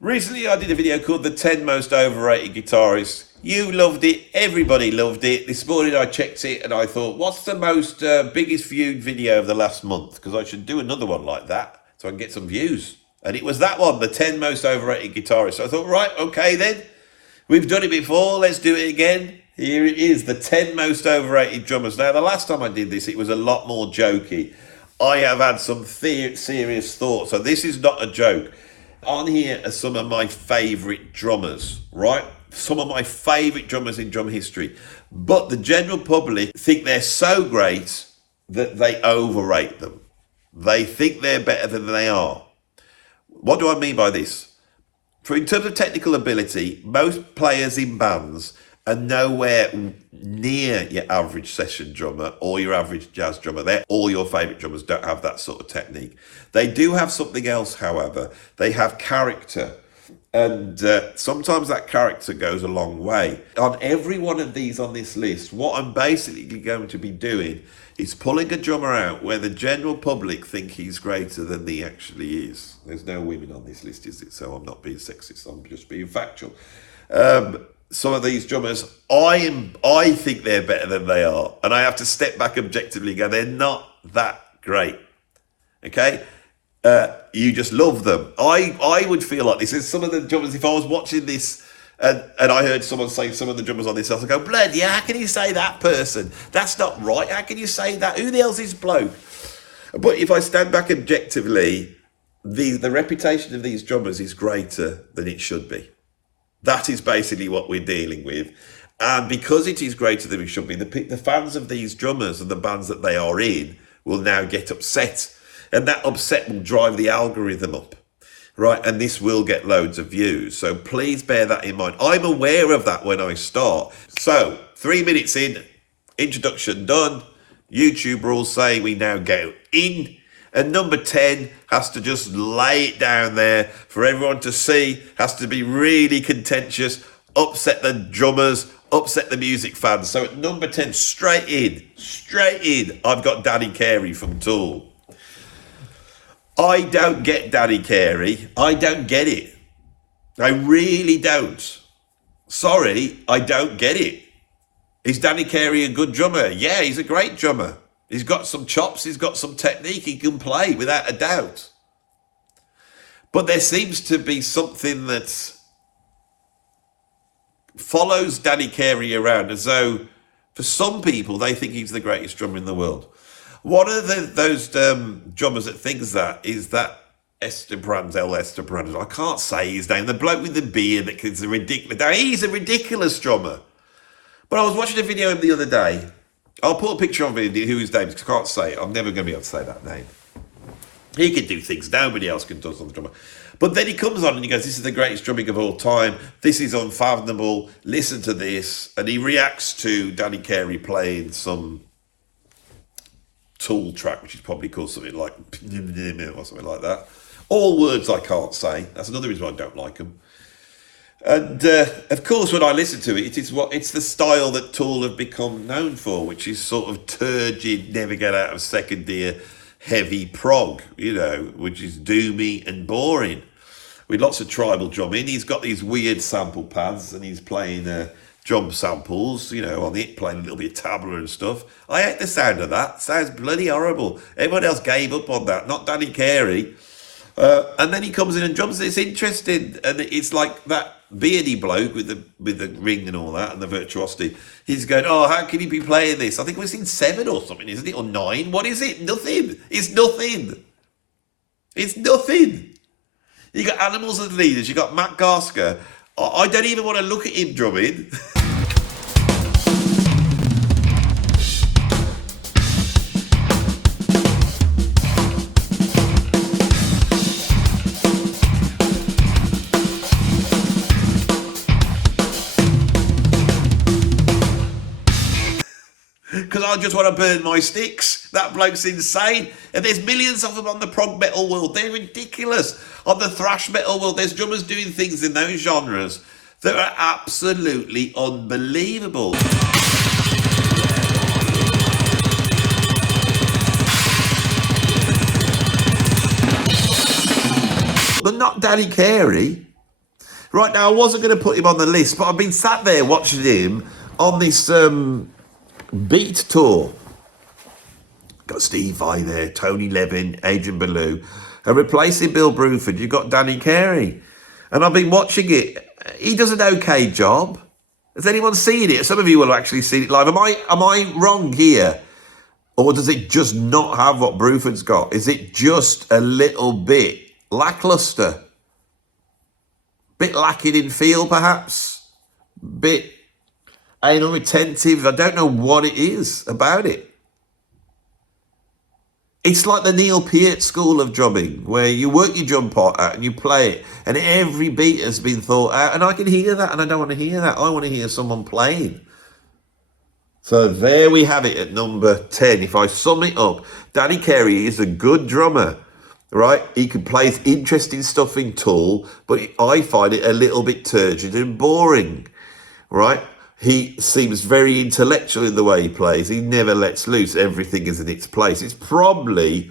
Recently, I did a video called The 10 Most Overrated Guitarists. You loved it. Everybody loved it. This morning I checked it and I thought, what's the most biggest viewed video of the last month? Because I should do another one like that so I can get some views. And it was that one, The 10 Most Overrated Guitarists. So I thought, right, okay then. We've done it before. Let's do it again. Here it is, The 10 Most Overrated Drummers. Now, the last time I did this, it was a lot more jokey. I have had some serious thoughts. So this is not a joke. On here are some of my favourite drummers, right? Some of my favourite drummers in drum history. But the general public think they're so great that they overrate them. They think they're better than they are. What do I mean by this? In terms of technical ability, most players in bands are nowhere near your average session drummer or your average jazz drummer. All your favourite drummers don't have that sort of technique. They do have something else, however. They have character. And sometimes that character goes a long way. On every one of these on this list, what I'm basically going to be doing is pulling a drummer out where the general public think he's greater than he actually is. There's no women on this list, is it? So I'm not being sexist, I'm just being factual. Some of these drummers, I think they're better than they are. And I have to step back objectively and go, they're not that great. Okay? You just love them. I would feel like this. Is some of the drummers, if I was watching this and I heard someone say some of the drummers on this, I'd go, bloody, how can you say that person? That's not right. How can you say that? Who the hell's this bloke? But if I stand back objectively, the reputation of these drummers is greater than it should be. That is basically what we're dealing with. And because it is greater than it should be, the fans of these drummers and the bands that they are in will now get upset. And that upset will drive the algorithm up, right? And this will get loads of views. So please bear that in mind. I'm aware of that when I start. So 3 minutes in, introduction done. YouTube rules say we now go in. And number 10 has to just lay it down there for everyone to see, has to be really contentious, upset the drummers, upset the music fans. So at number 10, straight in, I've got Danny Carey from Tool. I don't get Danny Carey. I don't get it. I really don't. Sorry, I don't get it. Is Danny Carey a good drummer? Yeah, he's a great drummer. He's got some chops, he's got some technique, he can play without a doubt. But there seems to be something that follows Danny Carey around as though, for some people, they think he's the greatest drummer in the world. One of those drummers that thinks that is that Esteban. I can't say his name. The bloke with the beard that is ridiculous. Now, he's a ridiculous drummer. But I was watching a video of him the other day. I'll put a picture of him, who his name is, because I can't say it. I'm never going to be able to say that name. He can do things nobody else can do on the drummer. But then he comes on and he goes, this is the greatest drumming of all time. This is unfathomable. Listen to this. And he reacts to Danny Carey playing some Tool track, which is probably called something like or something like that. All words I can't say. That's another reason why I don't like them. And of course, when I listen to it, it's the style that Tool have become known for, which is sort of turgid, never get out of second gear, heavy prog, which is doomy and boring, with lots of tribal drumming. He's got these weird sample pads, and he's playing drum samples, on it, playing a little bit of tabla and stuff. I hate the sound of that. It sounds bloody horrible. Everyone else gave up on that, not Danny Carey. And then he comes in and drums. It's interesting, and it's like that beardy bloke with the ring and all that and the virtuosity. He's going, oh, how can he be playing this? I think it was in 7 or something, isn't it? Or 9? What is it? Nothing. It's nothing. It's nothing. You got Animals as leaders. You got Matt Garsker. I don't even want to look at him drumming. Because I just want to burn my sticks. That bloke's insane. And there's millions of them on the prog metal world. They're ridiculous. On the thrash metal world, there's drummers doing things in those genres that are absolutely unbelievable. But not Danny Carey. Right now, I wasn't going to put him on the list, but I've been sat there watching him on this Beat tour. Got Steve Vai there, Tony Levin, Adrian Belew, and replacing Bill Bruford, you've got Danny Carey. And I've been watching it. He does an okay job. Has anyone seen it? Some of you will have actually seen it live. Am I wrong here? Or does it just not have what Bruford's got? Is it just a little bit lackluster? Bit lacking in feel, perhaps? Bit anal retentive? I don't know what it is about it. It's like the Neil Peart school of drumming, where you work your drum part out and you play it, and every beat has been thought out, and I can hear that, and I don't want to hear that. I want to hear someone playing. So there we have it at number 10. If I sum it up, Danny Carey is a good drummer, right? He can play interesting stuff in Tool, but I find it a little bit turgid and boring, right? He seems very intellectual in the way he plays. He never lets loose. Everything is in its place. It's probably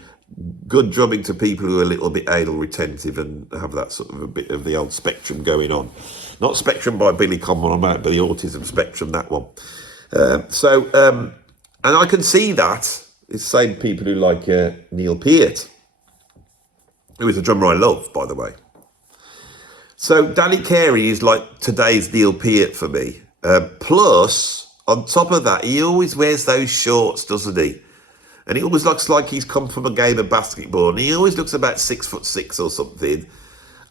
good drumming to people who are a little bit anal retentive and have that sort of a bit of the old spectrum going on. Not Spectrum by Billy Conway, but the autism spectrum, that one. And I can see that. It's the same people who like Neil Peart, who is a drummer I love, by the way. So Danny Carey is like today's Neil Peart for me. Plus, on top of that, he always wears those shorts, doesn't he? And he always looks like he's come from a game of basketball. And he always looks about 6'6" or something.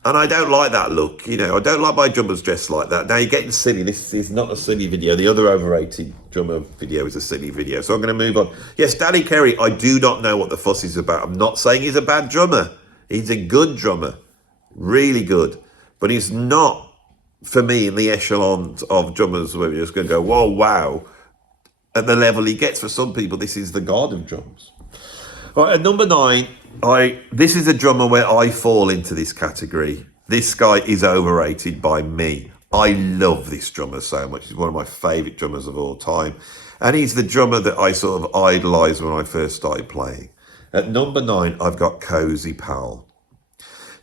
And I don't like that look. You know, I don't like my drummers dressed like that. Now, you're getting silly. This is not a silly video. The other overrated drummer video is a silly video. So I'm going to move on. Yes, Danny Carey, I do not know what the fuss is about. I'm not saying he's a bad drummer. He's a good drummer. Really good. But he's not, for me, in the echelon of drummers where you're just going to go, whoa, wow. At the level he gets, for some people, this is the god of drums. All right, at number 9, this is a drummer where I fall into this category. This guy is overrated by me. I love this drummer so much. He's one of my favourite drummers of all time. And he's the drummer that I sort of idolised when I first started playing. At number 9, I've got Cozy Powell.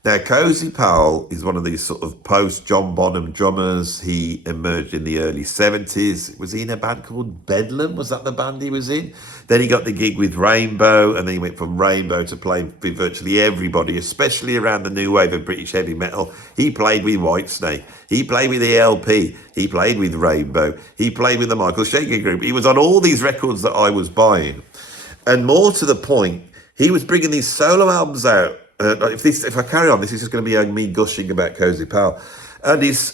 Now, Cozy Powell is one of these sort of post-John Bonham drummers. He emerged in the early 70s. Was he in a band called Bedlam? Was that the band he was in? Then he got the gig with Rainbow, and then he went from Rainbow to play with virtually everybody, especially around the new wave of British heavy metal. He played with Whitesnake. He played with the LP. He played with Rainbow. He played with the Michael Schenker Group. He was on all these records that I was buying. And more to the point, he was bringing these solo albums out. If I carry on, this is just going to be me gushing about Cozy Powell. And his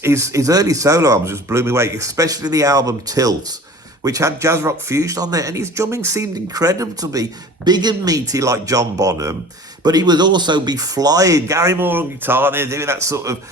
early solo albums just blew me away, especially the album Tilt, which had jazz rock fusion on there. And his drumming seemed incredible to me. Big and meaty like John Bonham, but he would also be flying. Gary Moore on guitar there, doing that sort of,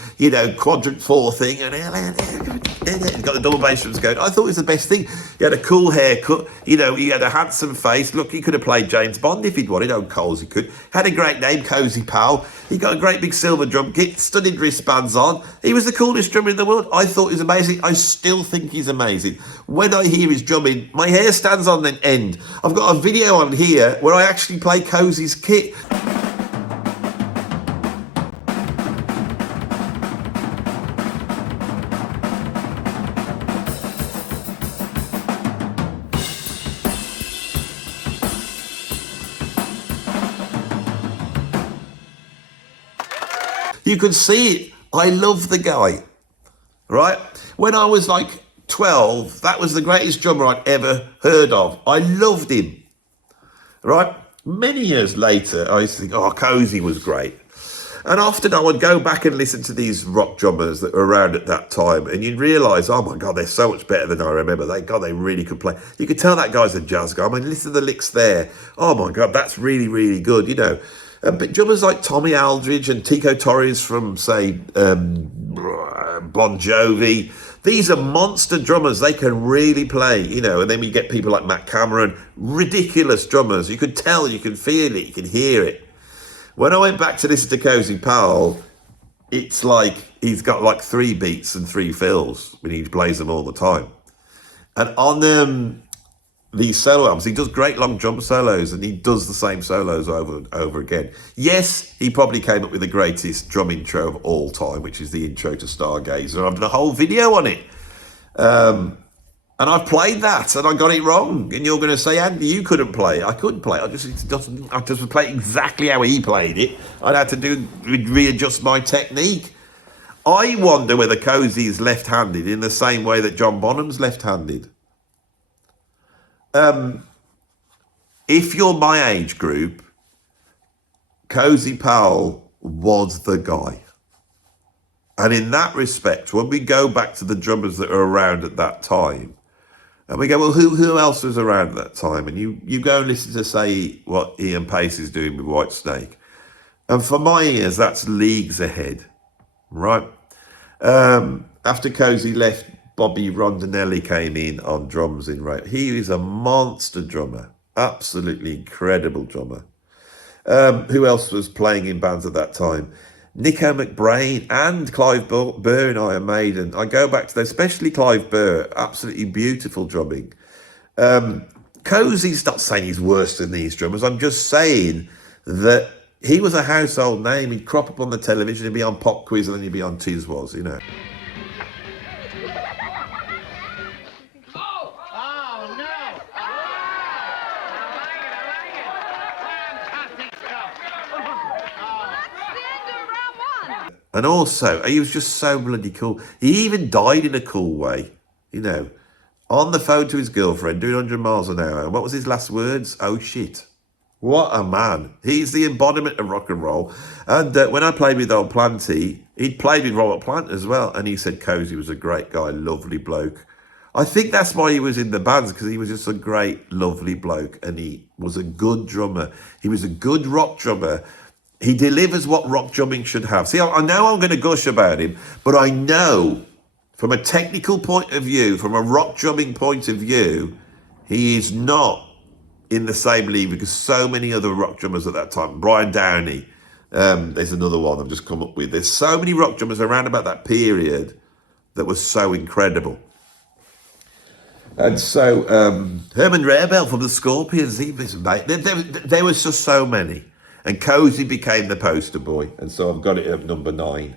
quadrant 4 thing. And he's got the double bass drums going. I thought it was the best thing. He had a cool haircut. He had a handsome face. Look, he could have played James Bond if he'd wanted. Oh, Coles, he could. Had a great name, Cozy Powell. He got a great big silver drum kit, studded wristbands on. He was the coolest drummer in the world. I thought he was amazing. I still think he's amazing. When I hear his drumming, my hair stands on end. I've got a video on here where I actually play Cozy's kit. You could see it. I love the guy, right? When I was like 12, that was the greatest drummer I'd ever heard of. I loved him, right? Many years later, I used to think, oh, Cozy was great. And often I would go back and listen to these rock drummers that were around at that time, and you'd realise, oh my God, they're so much better than I remember. They really could play. You could tell that guy's a jazz guy. I mean, listen to the licks there. Oh my God, that's really, really good, But drummers like Tommy Aldridge and Tico Torres from, say, Bon Jovi, these are monster drummers. They can really play, and then we get people like Matt Cameron, ridiculous drummers. You could tell, you can feel it, you can hear it. When I went back to listen to Cozy Powell, it's like he's got like 3 beats and 3 fills when he plays them all the time. And on these solo albums. He does great long drum solos, and he does the same solos over and over again. Yes, he probably came up with the greatest drum intro of all time, which is the intro to Stargazer. I've done a whole video on it. And I've played that, and I got it wrong. And you're going to say, Andy, you couldn't play it. I couldn't play it. I just play exactly how he played it. I'd have to readjust my technique. I wonder whether Cozy is left-handed in the same way that John Bonham's left-handed. If you're my age group, Cozy Powell was the guy. And in that respect, when we go back to the drummers that are around at that time, and we go, well, who else was around at that time? And you go and listen to, say, what Ian Pace is doing with Whitesnake. And for my ears, that's leagues ahead, right? After Cozy left, Bobby Rondinelli came in on drums in Rope. He is a monster drummer, absolutely incredible drummer. Who else was playing in bands at that time? Nico McBrain and Clive Burr in Iron Maiden. I go back to that, especially Clive Burr, absolutely beautiful drumming. Cozy's not saying he's worse than these drummers. I'm just saying that he was a household name. He'd crop up on the television, he'd be on Pop Quiz, and then he'd be on Tiswas, you know. And also, he was just so bloody cool. He even died in a cool way, you know, on the phone to his girlfriend, doing 100 miles an hour. What was his last words? Oh, shit. What a man. He's the embodiment of rock and roll. And when I played with old Planty, he'd played with Robert Plant as well. And he said Cozy was a great guy, lovely bloke. I think that's why he was in the bands, because he was just a great, lovely bloke. And he was a good drummer. He was a good rock drummer. He delivers what rock drumming should have. See, I know I'm going to gush about him, but I know from a technical point of view, from a rock drumming point of view, he is not in the same league because so many other rock drummers at that time. Brian Downey, there's another one I've just come up with. There's so many rock drummers around about that period that was so incredible. And so Herman Rarebell from the Scorpions, there was just so many. And Cozy became the poster boy, and so I've got it at number 9.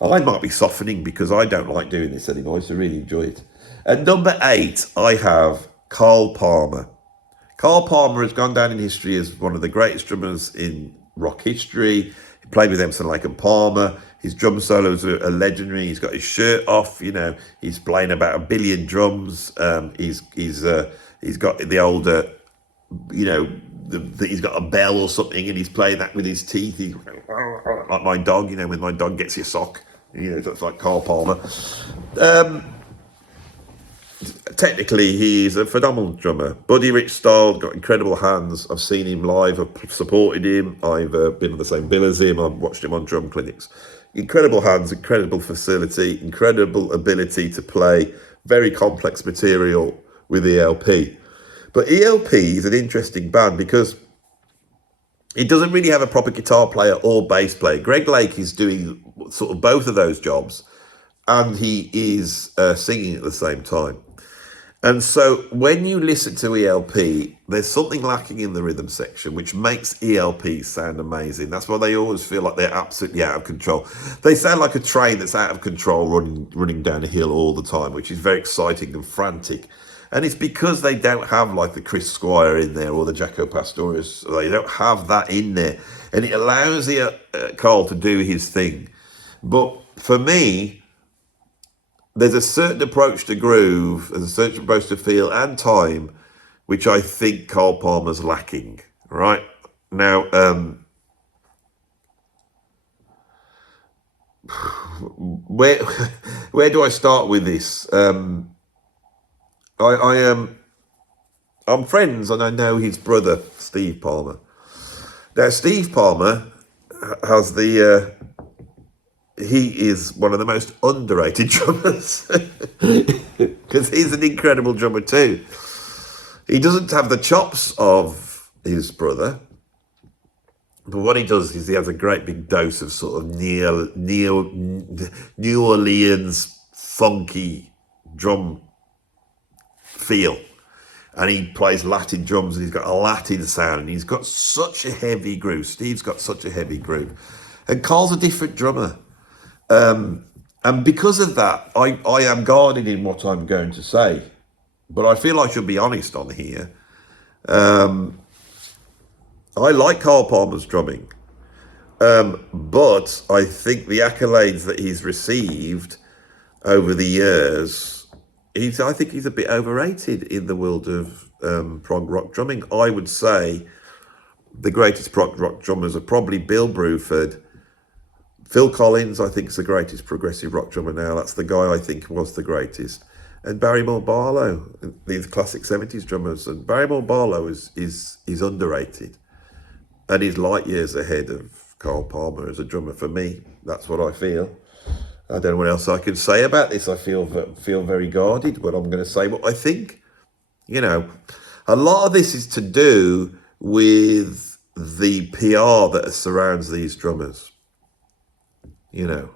I might be softening because I don't like doing this anymore. I used to really enjoy it. At number 8, I have Carl Palmer. Carl Palmer has gone down in history as one of the greatest drummers in rock history. He played with Emerson, Lake and Palmer. His drum solos are legendary. He's got his shirt off. You know, he's playing about 1 billion drums. He's got the older, you know, he's got a bell or something, and he's playing that with his teeth. He's like my dog, you know, when my dog gets your sock. You know, that's like Carl Palmer. Technically, he's a phenomenal drummer. Buddy Rich style, got incredible hands. I've seen him live. I've supported him. I've been on the same bill as him. I've watched him on drum clinics. Incredible hands, incredible facility, incredible ability to play very complex material with ELP. But ELP is an interesting band because it doesn't really have a proper guitar player or bass player. Greg Lake is doing sort of both of those jobs, and he is singing at the same time. And so when you listen to ELP, there's something lacking in the rhythm section, which makes ELP sound amazing. That's why they always feel like they're absolutely out of control. They sound like a train that's out of control, running down a hill all the time, which is very exciting and frantic. And it's because they don't have like the Chris Squire in there or the Jaco Pastorius. They don't have that in there. And it allows Carl to do his thing. But for me, there's a certain approach to groove, there's a certain approach to feel and time, which I think Carl Palmer's lacking, right? Now, where do I start with this? I'm friends, and I know his brother, Steve Palmer. Now, Steve Palmer has he is one of the most underrated drummers because he's an incredible drummer too. He doesn't have the chops of his brother, but what he does is he has a great big dose of sort of New Orleans funky drum feel. and he plays Latin drums, and he's got a Latin sound, and he's got such a heavy groove. Steve's got such a heavy groove. And Carl's a different drummer. And because of that, I am guarded in what I'm going to say. But I feel I should be honest on here. I like Carl Palmer's drumming. But I think the accolades that he's received over the years, I think he's a bit overrated in the world of prog rock drumming. I would say the greatest prog rock drummers are probably Bill Bruford. Phil Collins, I think, is the greatest progressive rock drummer now. That's the guy I think was the greatest. And Barrymore Barlow, these classic 70s drummers. And Barrymore Barlow is underrated. And he's light years ahead of Carl Palmer as a drummer for me. That's what I feel. I don't know what else I can say about this. I feel very guarded, but I'm going to say what I think. You know, a lot of this is to do with the PR that surrounds these drummers. You know,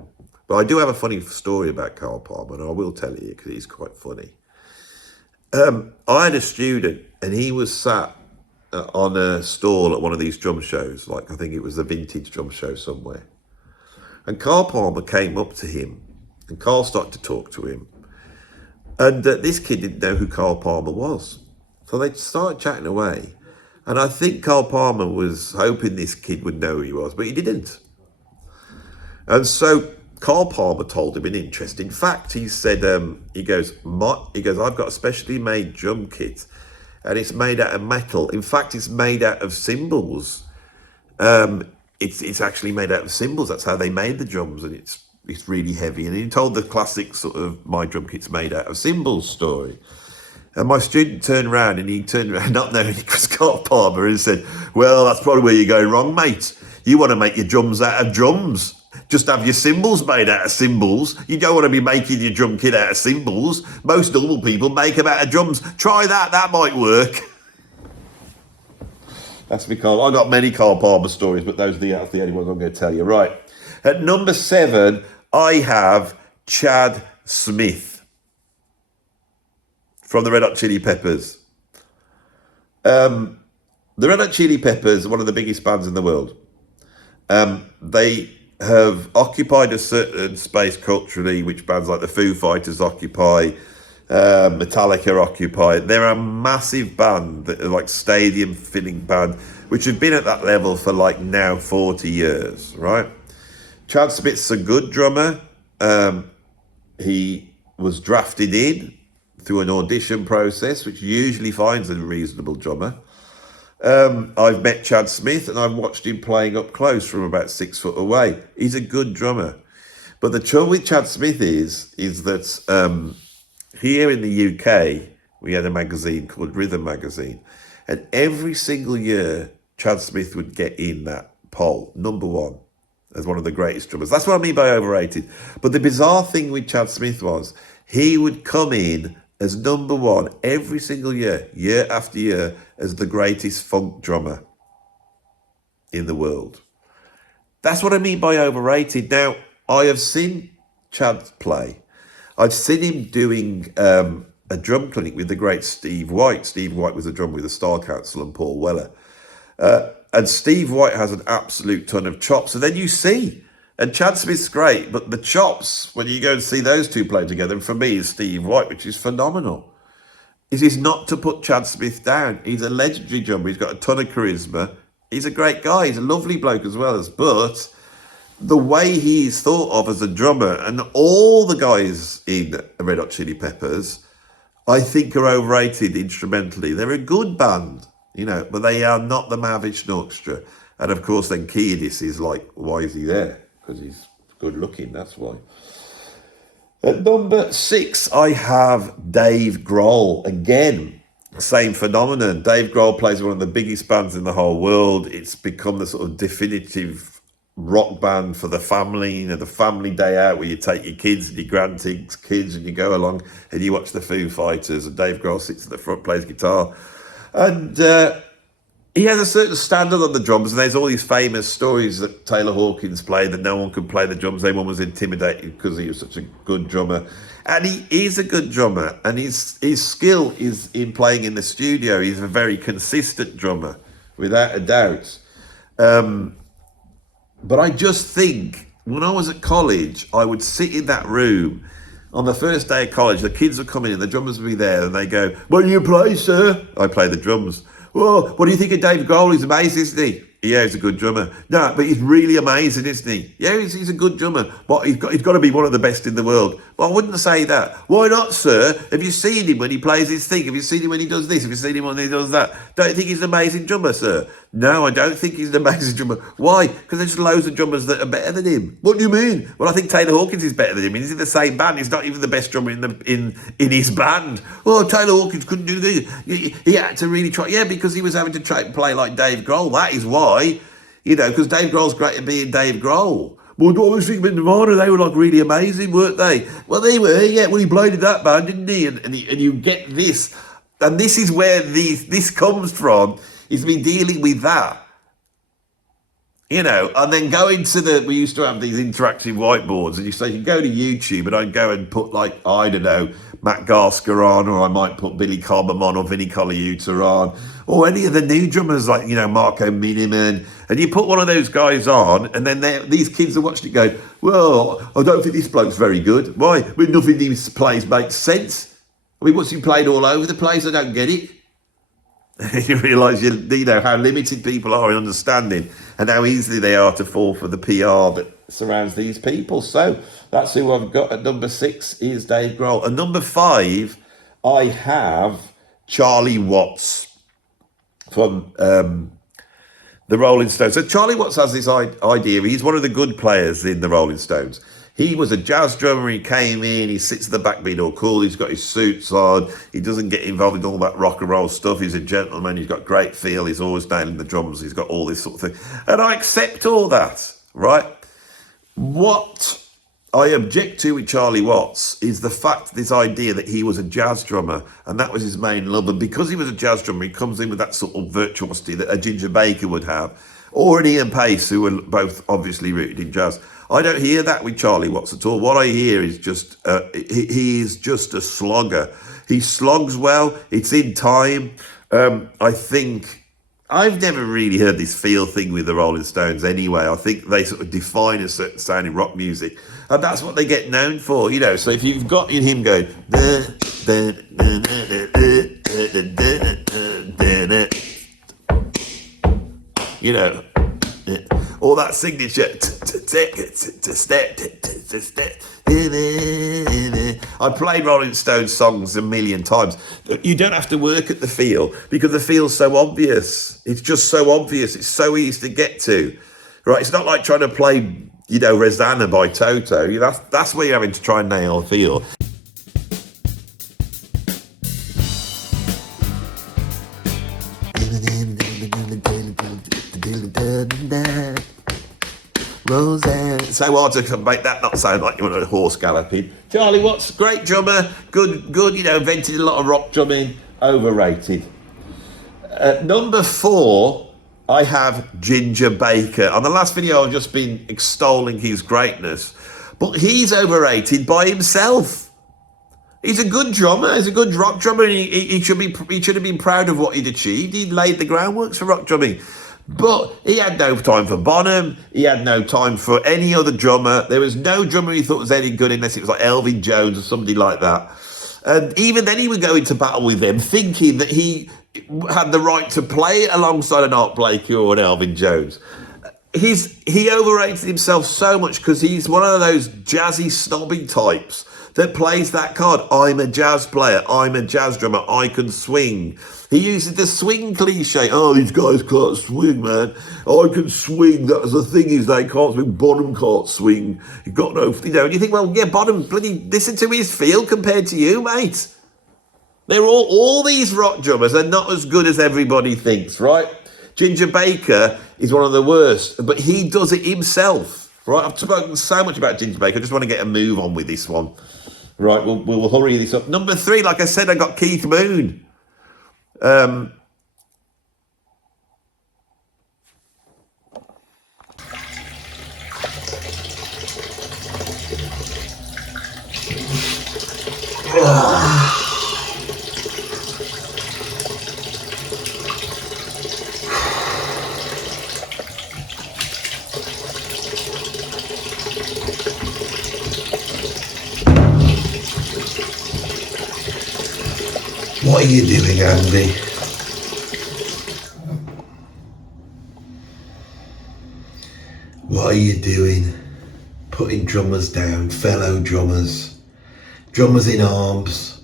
but I do have a funny story about Carl Palmer, and I will tell you because he's quite funny. I had a student, and he was sat on a stall at one of these drum shows, like I think it was the vintage drum show somewhere. And Carl Palmer came up to him, and Carl started to talk to him. And this kid didn't know who Carl Palmer was. So they started chatting away. And I think Carl Palmer was hoping this kid would know who he was, but he didn't. And so Carl Palmer told him an interesting fact. He said, he goes, I've got a specially made drum kit, and it's made out of metal. In fact, it's made out of cymbals. It's actually made out of cymbals. That's how they made the drums, and it's really heavy. And he told the classic sort of my drum kit's made out of cymbals story. And my student turned around, not knowing it was Carl Palmer, and said, well, that's probably where you're going wrong, mate. You want to make your drums out of drums. Just have your cymbals made out of cymbals. You don't want to be making your drum kit out of cymbals. Most normal people make them out of drums. Try that might work. That's me, Carl. I've got many Carl Palmer stories, but that's the only ones I'm going to tell you. Right. At number 7, I have Chad Smith from the Red Hot Chili Peppers. The Red Hot Chili Peppers are one of the biggest bands in the world. They have occupied a certain space culturally, which bands like the Foo Fighters occupy, Metallica occupy. They're a massive band, that are like stadium filling band, which have been at that level for like now 40 years, right? Chad Smith's a good drummer. He was drafted in through an audition process, which usually finds a reasonable drummer. I've met Chad Smith, and I've watched him playing up close from about 6 foot away. He's a good drummer. But the trouble with Chad Smith is that here in the UK, we had a magazine called Rhythm Magazine. And every single year, Chad Smith would get in that poll, number 1, as one of the greatest drummers. That's what I mean by overrated. But the bizarre thing with Chad Smith was he would come in as number 1 every single year, year after year, as the greatest funk drummer in the world. That's what I mean by overrated. Now, I have seen Chad play. I've seen him doing a drum clinic with the great Steve White. Steve White was a drummer with the Star Council and Paul Weller. And Steve White has an absolute ton of chops. And then you see, and Chad Smith's great, but the chops, when you go and see those two play together, and for me is Steve White, which is phenomenal. It is not to put Chad Smith down. He's a legendary drummer. He's got a ton of charisma. He's a great guy. He's a lovely bloke as well. But the way he's thought of as a drummer, and all the guys in Red Hot Chili Peppers, I think are overrated instrumentally. They're a good band, you know, but they are not the Mavish Orchestra. And of course, then Kiedis is like, why is he there? Because he's good looking, that's why. At number 6, I have Dave Grohl. Again, same phenomenon. Dave Grohl plays one of the biggest bands in the whole world. It's become the sort of definitive rock band for the family, you know, the family day out where you take your kids and your grandkids and you go along and you watch the Foo Fighters, and Dave Grohl sits at the front, plays guitar. And he has a certain standard on the drums, and there's all these famous stories that Taylor Hawkins played that no one could play the drums. Everyone was intimidated because he was such a good drummer. And he is a good drummer, and his skill is in playing in the studio. He's a very consistent drummer, without a doubt. But I just think, when I was at college, I would sit in that room. On the first day of college, the kids would come in and the drummers would be there, and they go, "What do you play, sir?" I play the drums. "Well, what do you think of Dave Grohl? He's amazing, isn't he?" "Yeah, he's a good drummer." "No, but he's really amazing, isn't he?" "Yeah, he's a good drummer, but he's got to be one of the best in the world." "Well, I wouldn't say that." "Why not, sir? Have you seen him when he plays his thing? Have you seen him when he does this? Have you seen him when he does that? Don't you think he's an amazing drummer, sir?" "No, I don't think he's an amazing drummer." "Why?" "Because there's loads of drummers that are better than him." "What do you mean?" "Well, I think Taylor Hawkins is better than him. He's in the same band. He's not even the best drummer in his band." "Oh, Taylor Hawkins couldn't do this. He had to really try." "Yeah, because he was having to try and play like Dave Grohl. That is why." You know, because Dave Grohl's great at being Dave Grohl. "Well, I was thinking about Nirvana, they were like really amazing, weren't they?" "Well, they were, yeah. Well, he played in that band, didn't he?" And you get this. And this is where this comes from. He's been dealing with that. You know, and then going to we used to have these interactive whiteboards, and you go to YouTube, and I'd go and put, like, I don't know, Matt Garsker on, or I might put Billy Cobham on, or Vinnie Colaiuta on, or any of the new drummers, like, you know, Marco Miniman, and you put one of those guys on, and then these kids are watching it going, "Well, I don't think this bloke's very good." "Why?" "But nothing he plays makes sense. I mean, what's he played all over the place? I don't get it." You realise, you know, how limited people are in understanding and how easily they are to fall for the PR that surrounds these people. So that's who I've got at number 6 is Dave Grohl. At number 5, I have Charlie Watts from the Rolling Stones. So Charlie Watts has this idea. He's one of the good players in the Rolling Stones. He was a jazz drummer. He came in, he sits at the back being all cool. He's got his suits on. He doesn't get involved in all that rock and roll stuff. He's a gentleman. He's got great feel. He's always nailing the drums. He's got all this sort of thing. And I accept all that, right? What I object to with Charlie Watts is the fact, this idea that he was a jazz drummer and that was his main love. And because he was a jazz drummer, he comes in with that sort of virtuosity that a Ginger Baker would have, or an Ian Pace, who were both obviously rooted in jazz. I don't hear that with Charlie Watts at all. What I hear is just, he is just a slogger. He slogs well. It's in time. I think, I've never really heard this feel thing with the Rolling Stones anyway. I think they sort of define a certain sound in rock music. And that's what they get known for, you know. So if you've got him going, you know, all that signature. I played Rolling Stones songs a million times. You don't have to work at the feel because the feel's so obvious. It's just so obvious. It's so easy to get to, right? It's not like trying to play, you know, Rosanna by Toto. That's where you're having to try and nail the feel. Roseanne. It's so hard to make that not sound like you're on a horse galloping. Charlie Watts, great drummer, good, you know, invented a lot of rock drumming, overrated. At number 4, I have Ginger Baker. On the last video, I've just been extolling his greatness, but he's overrated by himself. He's a good drummer. He's a good rock drummer. And he should have been proud of what he'd achieved. He laid the groundwork for rock drumming. But he had no time for Bonham. He had no time for any other drummer. There was no drummer he thought was any good unless it was like Elvin Jones or somebody like that. And even then he would go into battle with them thinking that he had the right to play alongside an Art Blakey or an Elvin Jones. He overrated himself so much because he's one of those jazzy, snobby types that plays that card. I'm a jazz player. I'm a jazz drummer. I can swing. He uses the swing cliche. "Oh, these guys can't swing, man. I can swing." That's the thing, is they can't swing. Bonham can't swing. You got no, you know. And you think, well, yeah, Bonham, bloody listen to his feel compared to you, mate. They're all these rock drummers are not as good as everybody thinks, right? Ginger Baker is one of the worst, but he does it himself, right? I've spoken so much about Ginger Baker. I just want to get a move on with this one. Right, we'll hurry this up. Number 3, like I said, I got Keith Moon. What are you doing, Andy? What are you doing? Putting drummers down, fellow drummers, drummers in arms.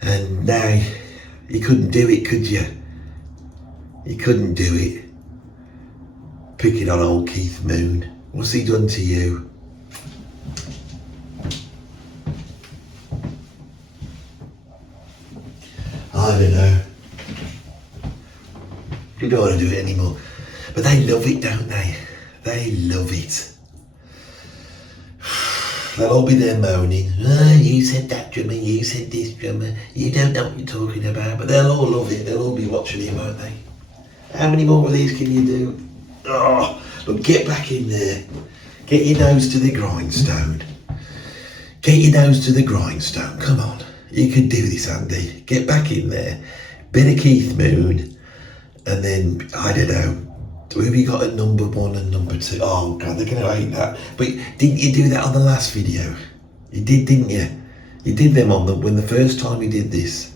And now you couldn't do it, could you? You couldn't do it. Picking on old Keith Moon. What's he done to you? I don't know. You don't want to do it anymore. But they love it, don't they? They love it. They'll all be there moaning. Oh, you said that drummer, you said this drummer. You don't know what you're talking about. But they'll all love it. They'll all be watching it, won't they? How many more of these can you do? Oh, look, get back in there. Get your nose to the grindstone. Get your nose to the grindstone. Come on. You can do this, Andy. Get back in there. Bit of Keith Moon. And then, I don't know, who have you got at number 1 and number 2? Oh, God, they're going to hate that. But didn't you do that on the last video? You did, didn't you? You did them on when the first time you did this.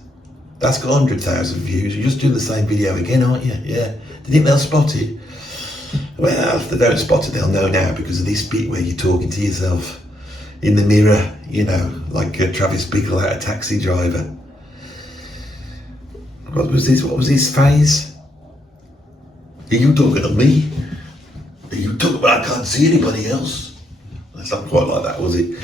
That's got 100,000 views. You're just doing the same video again, aren't you? Yeah. Do you think they'll spot it? Well, if they don't spot it, they'll know now because of this bit where you're talking to yourself in the mirror, you know, like Travis Bickle out of Taxi Driver. What was this? What was his phase? Are you talking to me? Are you talking about I can't see anybody else? That's not quite like that, was it?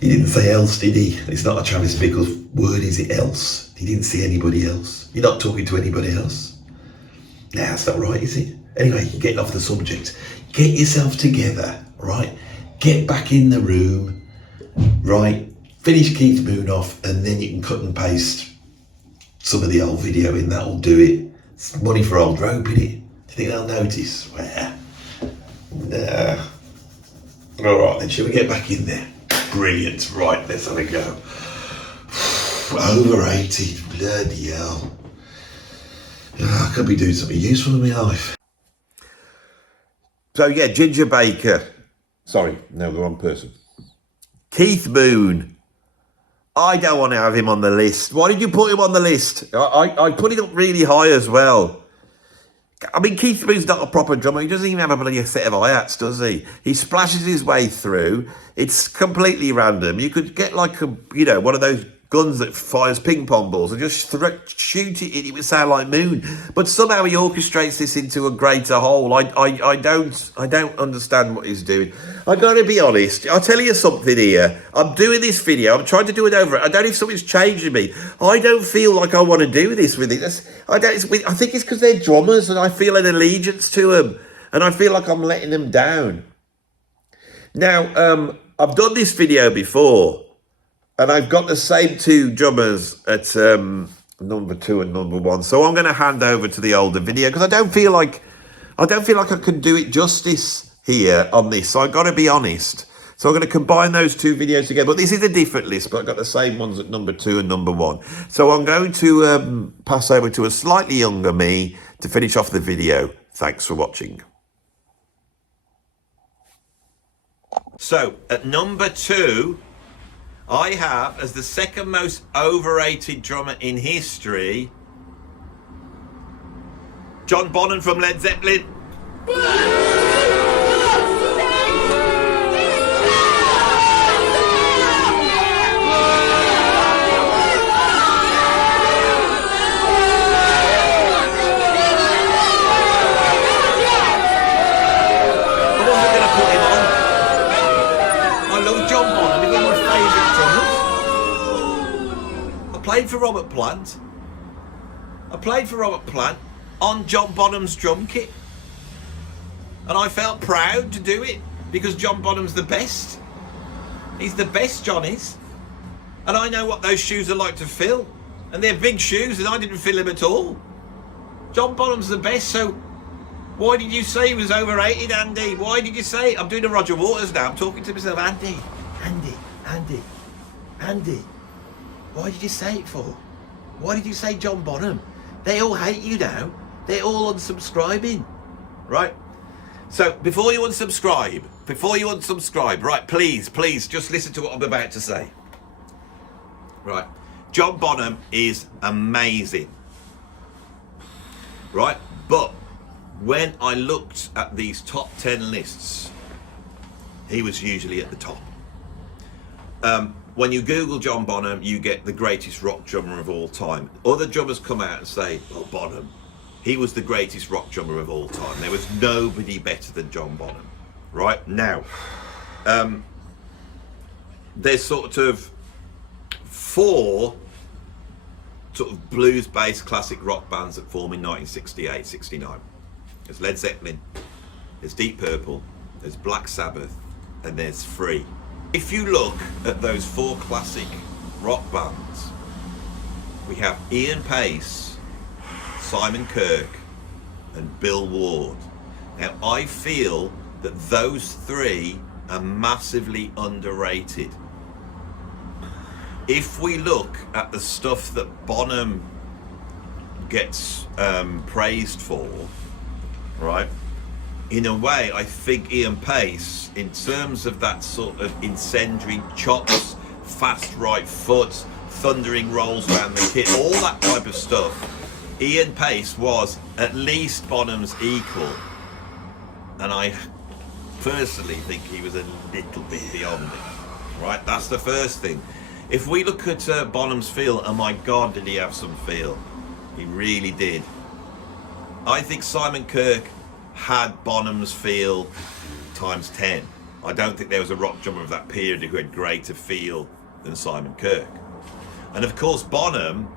He didn't say else, did he? It's not a Travis Bickle word, is it, else? He didn't see anybody else. You're not talking to anybody else. Nah, that's not right, is it? Anyway, you're getting off the subject. Get yourself together, right? Get back in the room, right? Finish Keith Moon off, and then you can cut and paste some of the old video in. That'll do it. It's money for old rope, innit? Do you think they'll notice? Well, nah. All right, then, shall we get back in there? Brilliant. Right, let's have a go. Overrated. Bloody hell. I could be doing something useful in my life. So, yeah, Ginger Baker. Sorry, no, the wrong person. Keith Moon. I don't want to have him on the list. Why did you put him on the list? I put it up really high as well. I mean, Keith Moon's not a proper drummer. He doesn't even have a bloody set of hi-hats, does he? He splashes his way through. It's completely random. You could get like a, you know, one of those guns that fires ping pong balls and just shoot it. It would sound like Moon. But somehow he orchestrates this into a greater whole. I don't understand what he's doing. I've got to be honest. I'll tell you something here. I'm doing this video. I'm trying to do it over. I don't know if something's changing me. I don't feel like I want to do this with it. I think it's because they're drummers and I feel an allegiance to them. And I feel like I'm letting them down. Now, I've done this video before. And I've got the same two drummers at number 2 and number 1. So I'm going to hand over to the older video because I don't feel like I can do it justice here on this. So I've got to be honest. So I'm going to combine those two videos together. But this is a different list, but I've got the same ones at number 2 and number 1. So I'm going to pass over to a slightly younger me to finish off the video. Thanks for watching. So at number 2, I have, as the second most overrated drummer in history, John Bonham from Led Zeppelin. I played for Robert Plant on John Bonham's drum kit. And I felt proud to do it because John Bonham's the best. He's the best, John is. And I know what those shoes are like to fill. And they're big shoes and I didn't fill them at all. John Bonham's the best, so why did you say he was overrated, Andy? Why did you say it? I'm doing a Roger Waters now. I'm talking to myself, Andy. Andy, why did you say it for? Why did you say John Bonham? They all hate you now. They're all unsubscribing, right? So before you unsubscribe, right, please, just listen to what I'm about to say. Right, John Bonham is amazing, right? But when I looked at these top 10 lists, he was usually at the top. When you Google John Bonham, you get the greatest rock drummer of all time. Other drummers come out and say, oh, Bonham, he was the greatest rock drummer of all time. There was nobody better than John Bonham, right? Now, there's sort of 4 sort of blues-based classic rock bands that formed in 1968, 69. There's Led Zeppelin, there's Deep Purple, there's Black Sabbath, and there's Free. If you look at those 4 classic rock bands, we have Ian Pace, Simon Kirke, and Bill Ward. Now, I feel that those 3 are massively underrated. If we look at the stuff that Bonham gets praised for, right? In a way, I think Ian Pace, in terms of that sort of incendiary chops, fast right foot, thundering rolls around the kit, all that type of stuff, Ian Pace was at least Bonham's equal. And I personally think he was a little bit beyond it, right? That's the first thing. If we look at Bonham's feel, oh my God, did he have some feel? He really did. I think Simon Kirke had Bonham's feel times 10. I don't think there was a rock drummer of that period who had greater feel than Simon Kirke. And of course, Bonham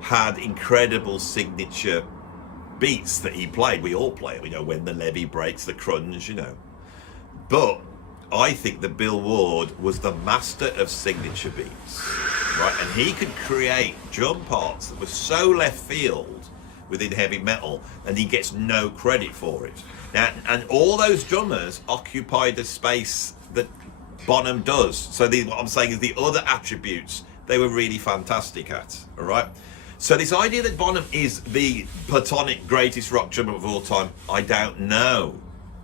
had incredible signature beats that he played. We all play it, you know, when the levee breaks, the crunge, you know. But I think that Bill Ward was the master of signature beats, right? And he could create drum parts that were so left field within heavy metal, and he gets no credit for it. Now, and all those drummers occupied the space that Bonham does. So what I'm saying is the other attributes they were really fantastic at, all right? So this idea that Bonham is the platonic greatest rock drummer of all time, I don't know.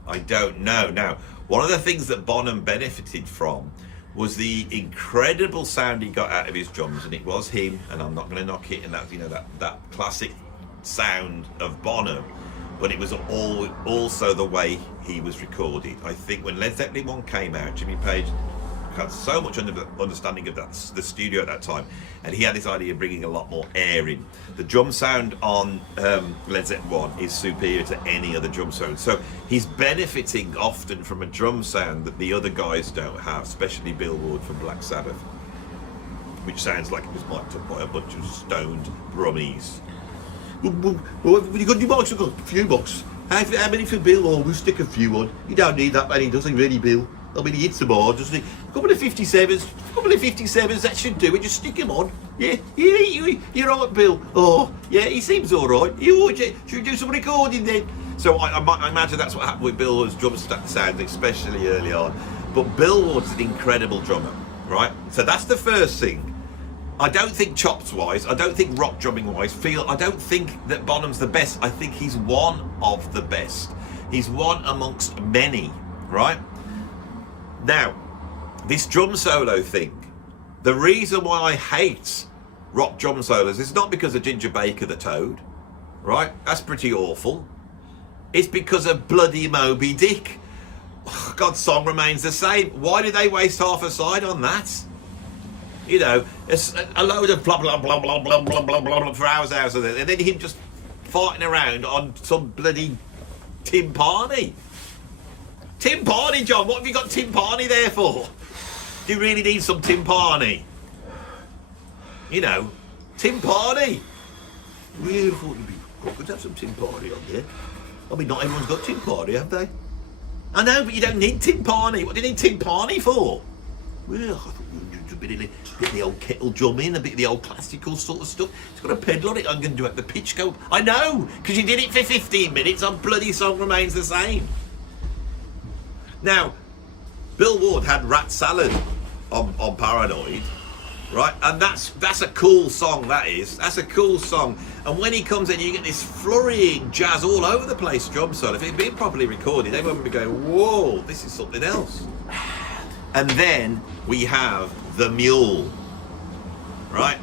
Now, one of the things that Bonham benefited from was the incredible sound he got out of his drums, and it was him, and I'm not going to knock it, and that, you know, that classic sound of Bonham, but it was also the way he was recorded. I think when Led Zeppelin 1 came out, Jimmy Page had so much understanding of the studio at that time, and he had this idea of bringing a lot more air in. The drum sound on Led Zeppelin 1 is superior to any other drum sound, so he's benefiting often from a drum sound that the other guys don't have, especially Bill Ward from Black Sabbath, which sounds like it was mic'd up by a bunch of stoned brummies. Well, you got any box? I've got a few boxes. How many for Bill? Oh, we'll stick a few on. You don't need that many, does he, really, Bill? I mean, he hits them hard, doesn't he? A couple of 57s, that should do it. Just stick him on. Yeah, you're right, Bill. Oh, yeah, he seems all right. Should we do some recording then? So I imagine that's what happened with Bill Ward's drum sound, especially early on. But Bill Ward's an incredible drummer, right? So that's the first thing. I don't think chops-wise, I don't think rock drumming-wise, I don't think that Bonham's the best. I think he's one of the best. He's one amongst many, right? Now, this drum solo thing, the reason why I hate rock drum solos is not because of Ginger Baker the Toad, right? That's pretty awful. It's because of bloody Moby Dick. Oh, God's song remains the same. Why did they waste half a side on that? You know, it's a load of blah, blah, blah, blah, blah, blah, blah, blah, for hours, and then him just farting around on some bloody timpani. Timpani, John, what have you got timpani there for? Do you really need some timpani? You know, timpani. Really thought you'd be good to have some timpani on there. I mean, not everyone's got timpani, have they? I know, but you don't need timpani. What do you need timpani for? Well, I thought you would do a bit of the old kettle drumming, a bit of the old classical sort of stuff. It's got a pedal on it. I'm going to do it the pitch go. I know, because you did it for 15 minutes. Our bloody song remains the same. Now, Bill Ward had Rat Salad on Paranoid, right? And that's a cool song, that is. That's a cool song. And when he comes in, you get this flurrying jazz all over the place drum solo. If it had been properly recorded, everyone would be going, whoa, this is something else. And then we have the mule, right?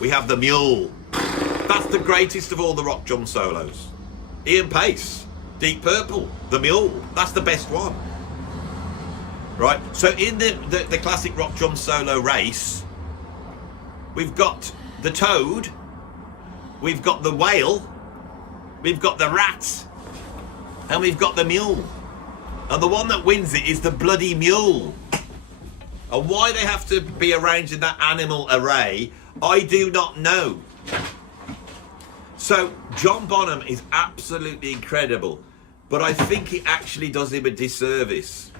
We have the mule. That's the greatest of all the rock drum solos. Ian Pace, Deep Purple, the mule. That's the best one. Right, so in the classic rock drum solo race, we've got the toad, we've got the whale, we've got the rat, and we've got the mule. And the one that wins it is the bloody mule. And why they have to be arranged in that animal array, I do not know. So John Bonham is absolutely incredible, but I think it actually does him a disservice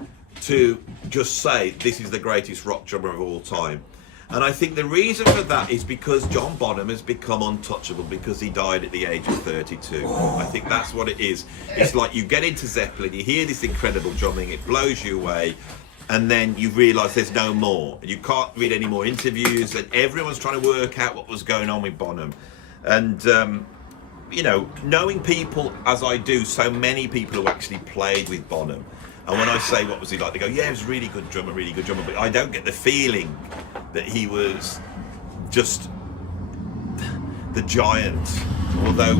to just say this is the greatest rock drummer of all time. And I think the reason for that is because John Bonham has become untouchable because he died at the age of 32. I think that's what it is. It's like you get into Zeppelin, you hear this incredible drumming, it blows you away, and then you realise there's no more. And you can't read any more interviews, and everyone's trying to work out what was going on with Bonham. And, you know, knowing people as I do, so many people who actually played with Bonham, and when I say what was he like, they go, yeah, he was a really good drummer, but I don't get the feeling that he was just the giant, although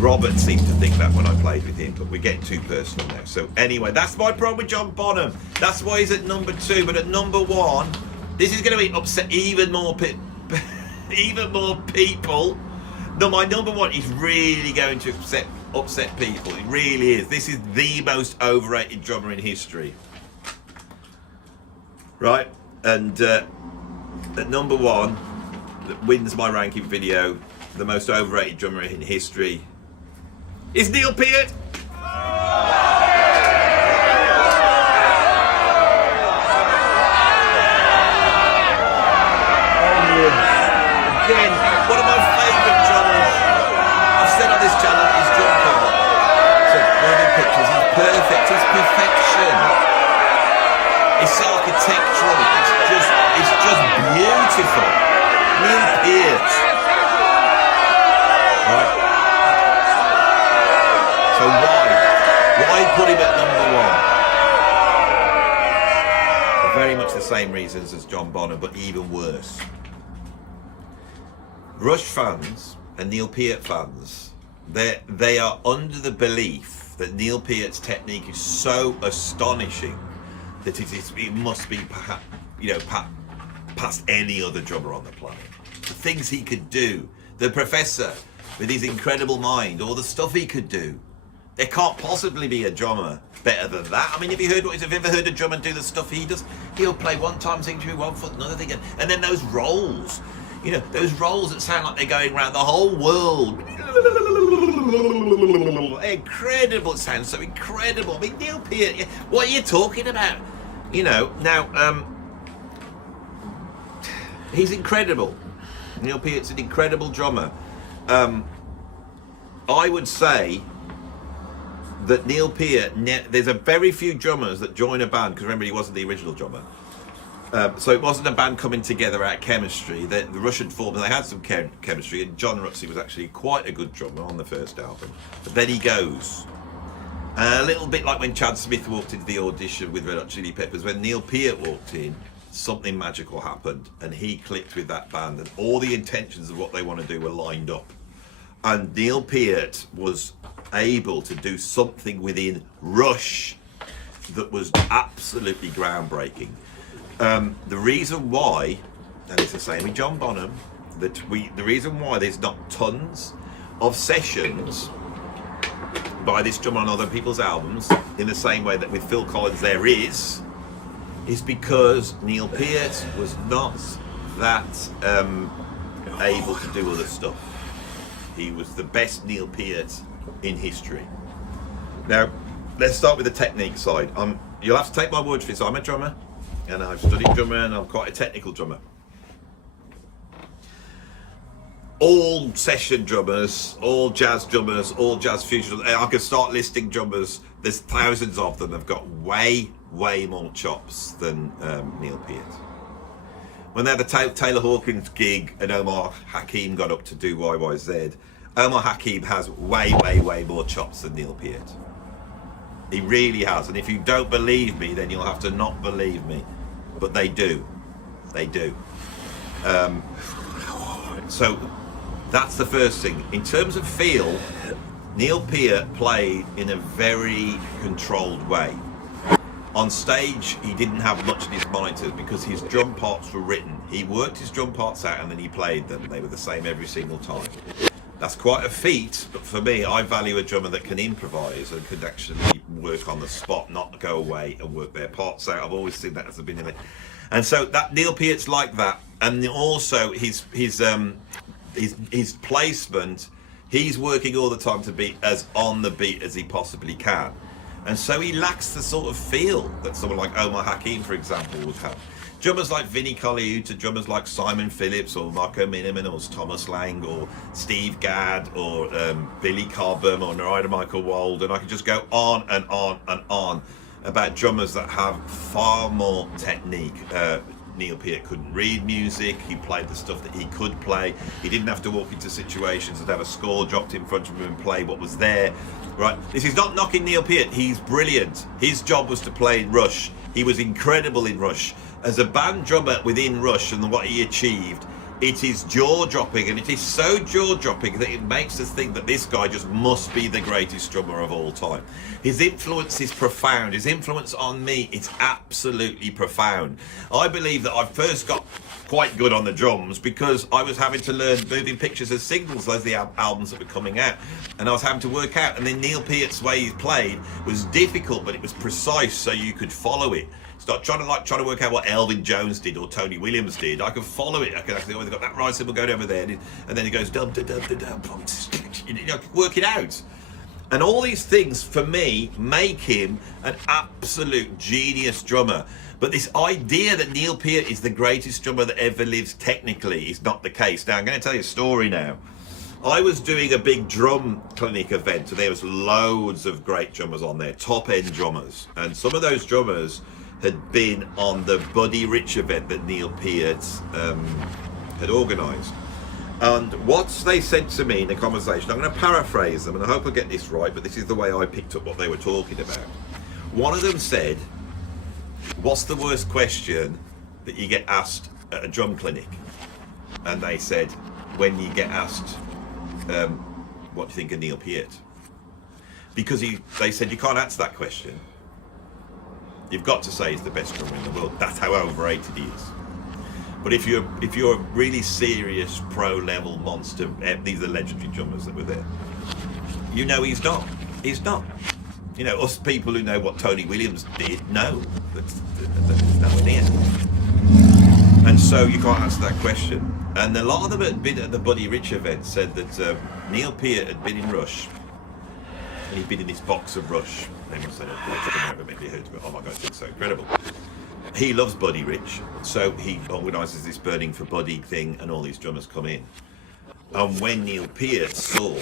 Robert seemed to think that when I played with him, but we're getting too personal now. So anyway, that's my problem with John Bonham. That's why he's at number 2, but at number 1, this is going to be upset even more people. No, my number 1 is really going to upset people. It really is. This is the most overrated drummer in history, right? And at number 1, that wins my ranking video, the most overrated drummer in history is Neil Peart. Again, one of my favourite drummers. I've said on this channel is drum cover. So one of the pictures, he's perfect. It's perfection. It's architectural. It's just beautiful. Neil Peart. Right. So why put him at number 1? For very much the same reasons as John Bonham, but even worse. Rush fans and Neil Peart fans, they are under the belief that Neil Peart's technique is so astonishing that it must be perhaps, you know, past any other drummer on the planet. The things he could do, the Professor with his incredible mind, or the stuff he could do. There can't possibly be a drummer better than that. I mean, have you ever heard a drummer do the stuff he does? He'll play one time, sing to one foot, another thing, and then those rolls. You know, those rolls that sound like they're going around the whole world. Incredible. It sounds so incredible. I mean, Neil Peart, what are you talking about? You know, now, he's incredible. Neil Peart's an incredible drummer. I would say that Neil Peart, there's a very few drummers that join a band, because remember, he wasn't the original drummer. So it wasn't a band coming together out of chemistry. The Rush had formed, and they had some chemistry, and John Rutsey was actually quite a good drummer on the first album. But then he goes. A little bit like when Chad Smith walked into the audition with Red Hot Chili Peppers, when Neil Peart walked in, something magical happened, and he clicked with that band, and all the intentions of what they want to do were lined up. And Neil Peart was able to do something within Rush that was absolutely groundbreaking. The reason why, and it's the same with John Bonham, the reason why there's not tons of sessions by this drummer on other people's albums, in the same way that with Phil Collins there is because Neil Peart was not that able to do other stuff. He was the best Neil Peart in history. Now, let's start with the technique side. You'll have to take my word for this. I'm a drummer, and I've studied drummer, and I'm quite a technical drummer. All session drummers, all jazz drummers, all jazz fusion, I could start listing drummers. There's thousands of them have got way more chops than Neil Peart. when they had the Taylor Hawkins gig and Omar Hakim got up to do YYZ, Omar Hakim has way more chops than Neil Peart. He really has. And if you don't believe me, then you'll have to not believe me. But they do. They do. So that's the first thing. In terms of feel, Neil Peart played in a very controlled way. On stage, he didn't have much in his monitors because his drum parts were written. He worked his drum parts out and then he played them. They were the same every single time. That's quite a feat, but for me, I value a drummer that can improvise and could actually work on the spot, not go away and work their parts out. I've always seen that as a been in it. And so that Neil Peart's like that. And also his placement, he's working all the time to be as on the beat as he possibly can. And so he lacks the sort of feel that someone like Omar Hakim, for example, would have. Drummers like Vinnie Colaiuta, drummers like Simon Phillips or Marco Miniman or Thomas Lang or Steve Gadd or Billy Cobham or Narada Michael Wald, and I could just go on and on and on about drummers that have far more technique. Neil Peart couldn't read music. He played the stuff that he could play. He didn't have to walk into situations and have a score dropped in front of him and play what was there. Right? This is not knocking Neil Peart. He's brilliant. His job was to play in Rush. He was incredible in Rush. As a band drummer within Rush and what he achieved, it is jaw-dropping, and it is so jaw-dropping that it makes us think that this guy just must be the greatest drummer of all time. His influence is profound. His influence on me is absolutely profound. I believe that I first got quite good on the drums because I was having to learn moving pictures as singles, those are the albums that were coming out, and I was having to work out, and then Neil Peart's way he played was difficult, but it was precise so you could follow it. Start trying to work out what Elvin Jones did or Tony Williams did. I could follow it. I could actually, oh, they've got that right cymbal going over there, and then it goes dum dum dum dum dum. You know, work it out. And all these things for me make him an absolute genius drummer. But this idea that Neil Peart is the greatest drummer that ever lives technically is not the case. Now I'm going to tell you a story now. I was doing a big drum clinic event, and there was loads of great drummers on there, top end drummers, and some of those drummers had been on the Buddy Rich event that Neil Peart had organised. And what they said to me in the conversation, I'm going to paraphrase them, and I hope I get this right, but this is the way I picked up what they were talking about. One of them said, what's the worst question that you get asked at a drum clinic? And they said, when you get asked, what do you think of Neil Peart? Because they said, you can't answer that question. You've got to say he's the best drummer in the world. That's how overrated he is. But if you're a really serious pro level monster, these are legendary drummers that were there. You know he's not. He's not. You know, us people who know what Tony Williams did know that's nowhere near. And so you can't answer that question. And a lot of them had been at the Buddy Rich event said that Neil Peart had been in Rush, and he'd been in this box of Rush. They must say, maybe heard of it. Oh my God, it's so incredible. He loves Buddy Rich, so he organises this Burning for Buddy thing, and all these drummers come in. And when Neil Peart saw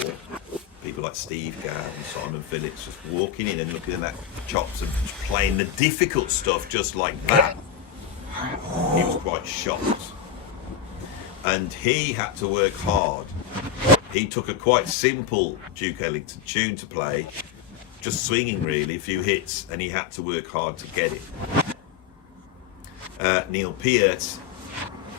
people like Steve Gadd and Simon Phillips just walking in and looking at that chops and just playing the difficult stuff just like that, he was quite shocked. And he had to work hard. He took a quite simple Duke Ellington tune to play, just swinging really, a few hits, and he had to work hard to get it. Neil Peart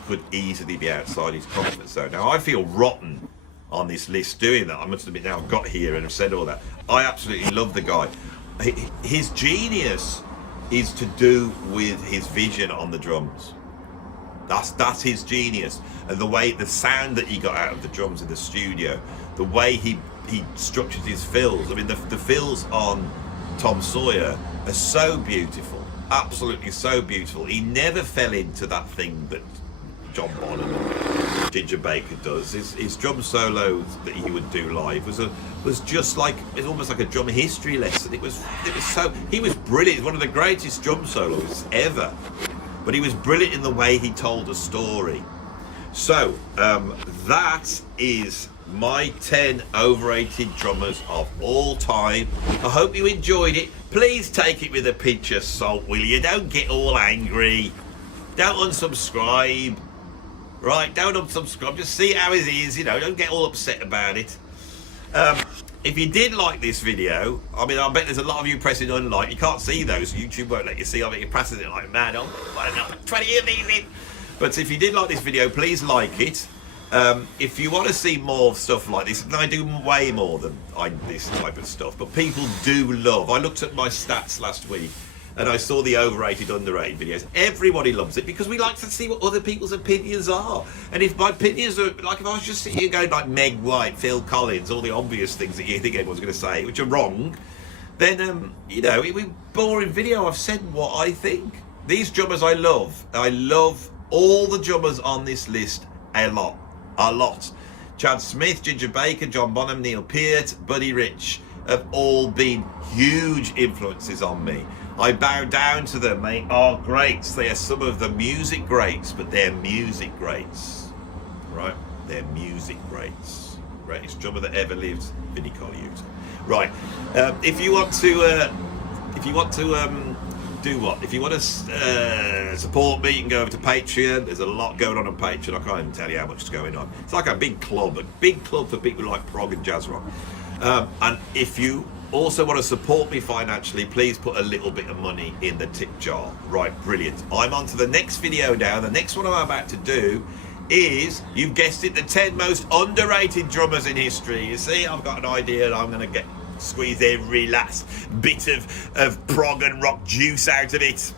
could easily be outside his comfort zone. Now I feel rotten on this list doing that. I must admit now I've got here and I've said all that. I absolutely love the guy. His genius is to do with his vision on the drums. That's his genius, and the sound that he got out of the drums in the studio, the way he structured his fills. I mean, the fills on Tom Sawyer are so beautiful, absolutely so beautiful. He never fell into that thing that John Bonham and Ginger Baker does. His drum solos that he would do live was just like, it's almost like a drum history lesson. It was so, he was brilliant. One of the greatest drum solos ever. But he was brilliant in the way he told a story. So that is my 10 overrated drummers of all time. I hope you enjoyed it. Please take it with a pinch of salt, will you? Don't get all angry. Don't unsubscribe. right? Don't unsubscribe. Just see how it is. You know, don't get all upset about it. If you did like this video, I mean, I bet there's a lot of you pressing unlike. You can't see those. YouTube won't let you see. I bet you're pressing it like mad. Oh, why not? 20 of these in. But if you did like this video, please like it. If you want to see more stuff like this, and I do way more than this type of stuff, but people do love. I looked at my stats last week, and I saw the overrated, underrated videos. Everybody loves it because we like to see what other people's opinions are. And if my opinions are, like if I was just sitting here going like Meg White, Phil Collins, all the obvious things that you think everyone's going to say, which are wrong, then, you know, it would be a boring video. I've said what I think. These drummers I love. I love all the drummers on this list a lot. A lot. Chad Smith, Ginger Baker, John Bonham, Neil Peart, Buddy Rich have all been huge influences on me. I bow down to them. They are greats. They are some of the music greats, but they're music greats, right? They're music greats. Greatest drummer that ever lived, Vinnie Colaiuta. Right. If you want to do what? If you want to support me, you can go over to Patreon. There's a lot going on Patreon. I can't even tell you how much is going on. It's like a big club for people who like prog and jazz rock. And if you also want to support me financially, please put a little bit of money in the tip jar. Right, brilliant. I'm on to the next video now. The next one I'm about to do is, you've guessed it, the 10 most underrated drummers in history. You see, I've got an idea and I'm going to squeeze every last bit of prog and rock juice out of it.